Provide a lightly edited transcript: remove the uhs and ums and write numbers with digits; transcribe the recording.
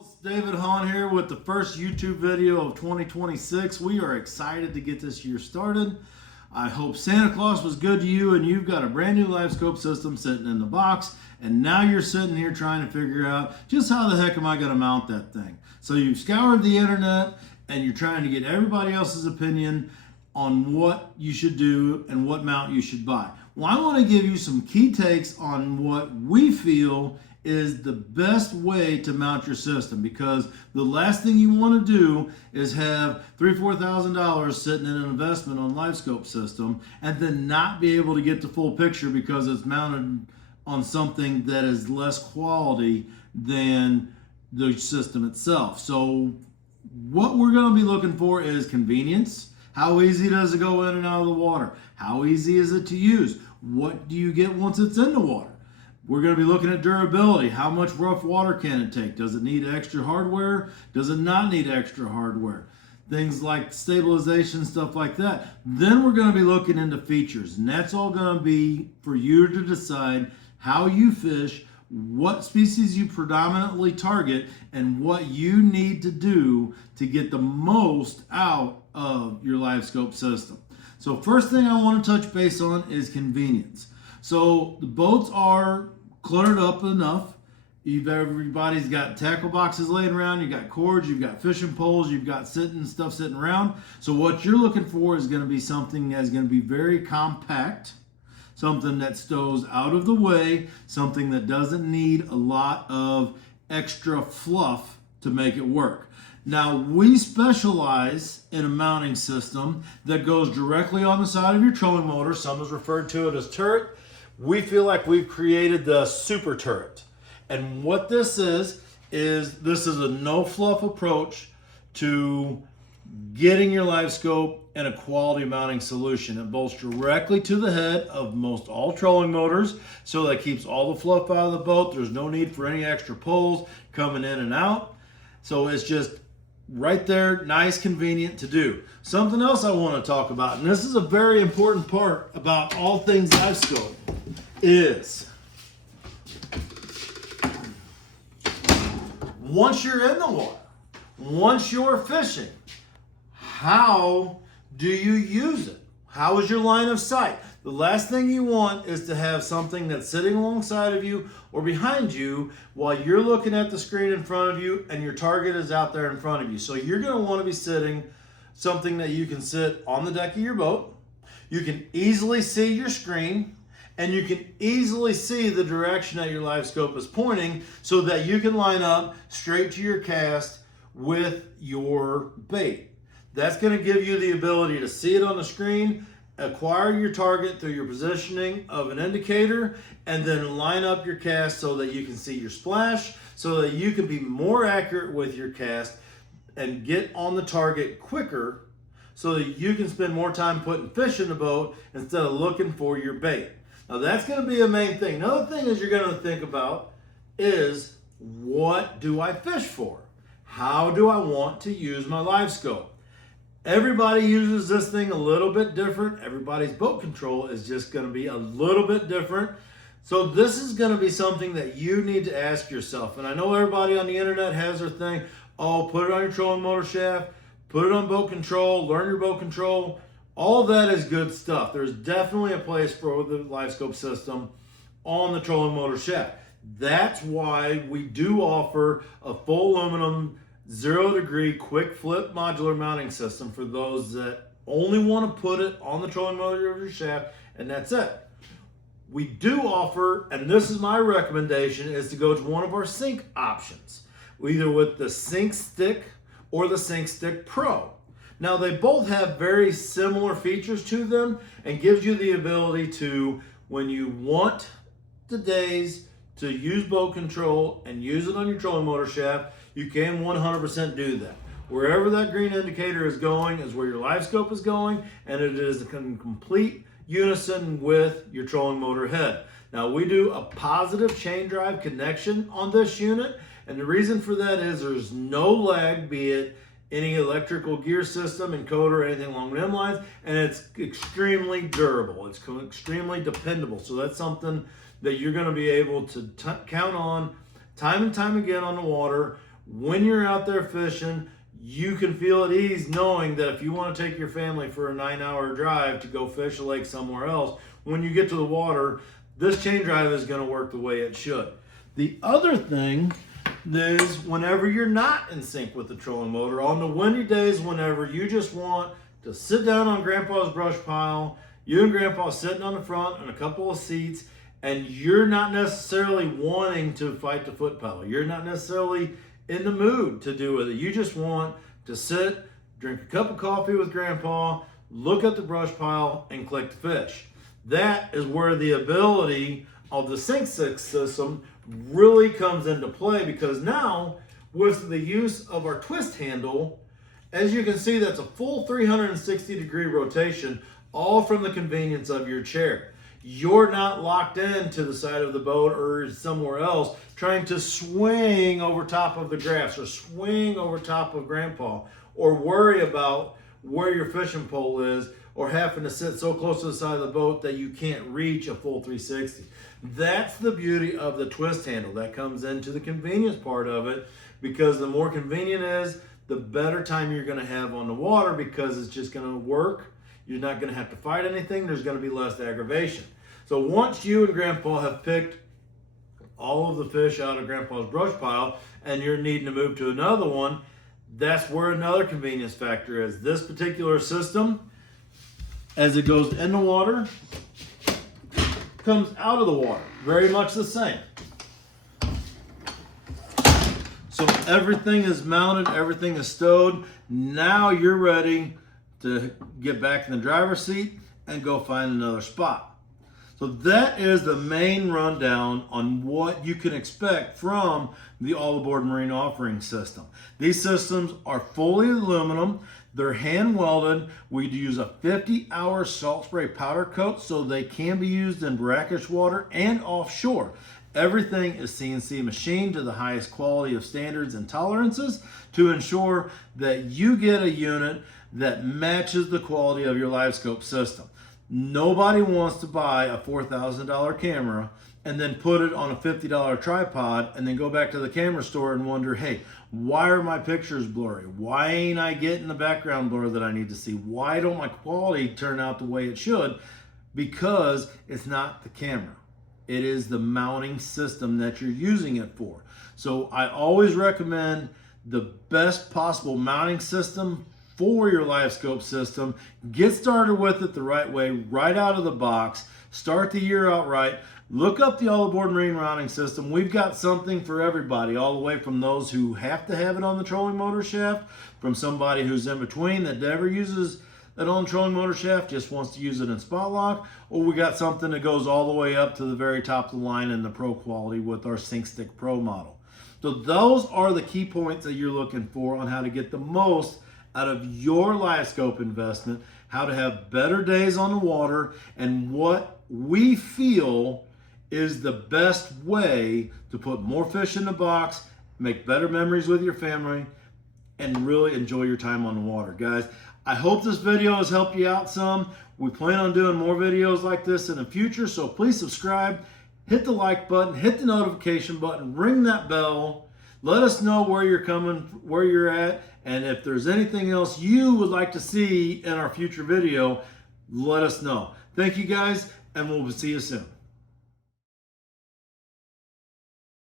It's David Hahn here with the first YouTube video of 2026. We are excited to get this year started. I hope Santa Claus was good to you and you've got a brand new LiveScope system sitting in the box, and now you're sitting here trying to figure out just how the heck am I going to mount that thing. So you've scoured the internet and you're trying to get everybody else's opinion on what you should do and what mount you should buy. Well, I want to give you some key takes on what we feel is the best way to mount your system, because the last thing you want to do is have $3,000-$4,000 sitting in an investment on LiveScope system and then not be able to get the full picture because it's mounted on something that is less quality than the system itself. So what we're going to be looking for is convenience. How easy does it go in and out of the water? How easy is it to use? What do you get once it's in the water? We're going to be looking at durability. How much rough water can it take? Does it need extra hardware? Does it not need extra hardware? Things like stabilization, stuff like that. Then we're going to be looking into features, and that's all going to be for you to decide how you fish, what species you predominantly target, and what you need to do to get the most out of your LiveScope system. So first thing I want to touch base on is convenience. So the boats are cluttered up enough. Everybody's got tackle boxes laying around, you've got cords, you've got fishing poles, you've got stuff sitting around. So what you're looking for is going to be something that's going to be very compact, something that stows out of the way, something that doesn't need a lot of extra fluff to make it work. Now, we specialize in a mounting system that goes directly on the side of your trolling motor. Some has referred to it as turret. We feel like we've created the super turret. And what this is this is a no fluff approach to getting your LiveScope in a quality mounting solution. It bolts directly to the head of most all trolling motors, so that keeps all the fluff out of the boat. There's no need for any extra poles coming in and out. So it's just right there, nice, convenient to do. Something else I want to talk about, and this is a very important part about all things LiveScope, is once you're in the water, once you're fishing, how do you use it? How is your line of sight? The last thing you want is to have something that's sitting alongside of you or behind you while you're looking at the screen in front of you and your target is out there in front of you. So you're going to want to be sitting something that you can sit on the deck of your boat. You can easily see your screen, and you can easily see the direction that your LiveScope is pointing so that you can line up straight to your cast with your bait. That's going to give you the ability to see it on the screen, acquire your target through your positioning of an indicator, and then line up your cast so that you can see your splash, so that you can be more accurate with your cast and get on the target quicker so that you can spend more time putting fish in the boat instead of looking for your bait. Now that's going to be a main thing. Another thing is you're going to think about is, what do I fish for? How do I want to use my LiveScope? Everybody uses this thing a little bit different. Everybody's boat control is just going to be a little bit different. So this is going to be something that you need to ask yourself. And I know everybody on the internet has their thing. Oh, put it on your trolling motor shaft, put it on boat control, learn your boat control. All that is good stuff. There's definitely a place for the LiveScope system on the trolling motor shaft. That's why we do offer a full aluminum 0-degree quick flip modular mounting system for those that only want to put it on the trolling motor of your shaft, and that's it. We do offer, and this is my recommendation, is to go to one of our sync options, either with the Sync Stick or the Sync Stick Pro. Now, they both have very similar features to them and gives you the ability to, when you want the days to use boat control and use it on your trolling motor shaft, you can 100% do that. Wherever that green indicator is going is where your LiveScope is going, and it is in complete unison with your trolling motor head. Now, we do a positive chain drive connection on this unit, and the reason for that is there's no lag, be it any electrical gear system, encoder, or anything along them lines, and it's extremely durable. It's extremely dependable. So that's something that you're going to be able to count on time and time again on the water when you're out there fishing, you can feel at ease knowing that if you want to take your family for a 9-hour drive to go fish a lake somewhere else, when you get to the water, this chain drive is going to work the way it should. The other thing is whenever you're not in sync with the trolling motor, on the windy days, whenever you just want to sit down on Grandpa's brush pile, you and Grandpa sitting on the front on a couple of seats, and you're not necessarily wanting to fight the foot pedal. You're not necessarily in the mood to do with it. You just want to sit, drink a cup of coffee with Grandpa, look at the brush pile, and click the fish. That is where the ability of the Sync 6 system really comes into play, because now with the use of our twist handle, as you can see, that's a full 360-degree rotation, all from the convenience of your chair. You're not locked in to the side of the boat or somewhere else trying to swing over top of the grass or swing over top of Grandpa, or worry about where your fishing pole is, or having to sit so close to the side of the boat that you can't reach a full 360. That's the beauty of the twist handle. That comes into the convenience part of it, because the more convenient it is, the better time you're going to have on the water, because it's just going to work. You're not going to have to fight anything. There's going to be less aggravation. So once you and Grandpa have picked all of the fish out of Grandpa's brush pile and you're needing to move to another one, that's where another convenience factor is. This particular system, as it goes in the water, comes out of the water. Very much the same. So everything is mounted, everything is stowed. Now you're ready to get back in the driver's seat and go find another spot. So that is the main rundown on what you can expect from the All Aboard Marine offering system. These systems are fully aluminum. They're hand welded. We use a 50-hour salt spray powder coat, so they can be used in brackish water and offshore. Everything is CNC machined to the highest quality of standards and tolerances to ensure that you get a unit that matches the quality of your LiveScope system. Nobody wants to buy a $4,000 camera and then put it on a $50 tripod and then go back to the camera store and wonder, hey, why are my pictures blurry? Why ain't I getting the background blur that I need to see? Why don't my quality turn out the way it should? Because it's not the camera. It is the mounting system that you're using it for. So I always recommend the best possible mounting system for your LiveScope system. Get started with it the right way, right out of the box. Start the year out right. Look up the All Aboard Marine mounting system. We've got something for everybody, all the way from those who have to have it on the trolling motor shaft, from somebody who's in between that never uses it on the trolling motor shaft, just wants to use it in spot lock, or we got something that goes all the way up to the very top of the line in the pro quality with our Sync Stick Pro model. So those are the key points that you're looking for on how to get the most out of your LiveScope investment, how to have better days on the water, and what we feel is the best way to put more fish in the box, make better memories with your family, and really enjoy your time on the water. Guys, I hope this video has helped you out some. We plan on doing more videos like this in the future, so please subscribe, hit the like button, hit the notification button, ring that bell. Let us know where you're coming, where you're at, and if there's anything else you would like to see in our future video, let us know. Thank you guys, and we'll see you soon.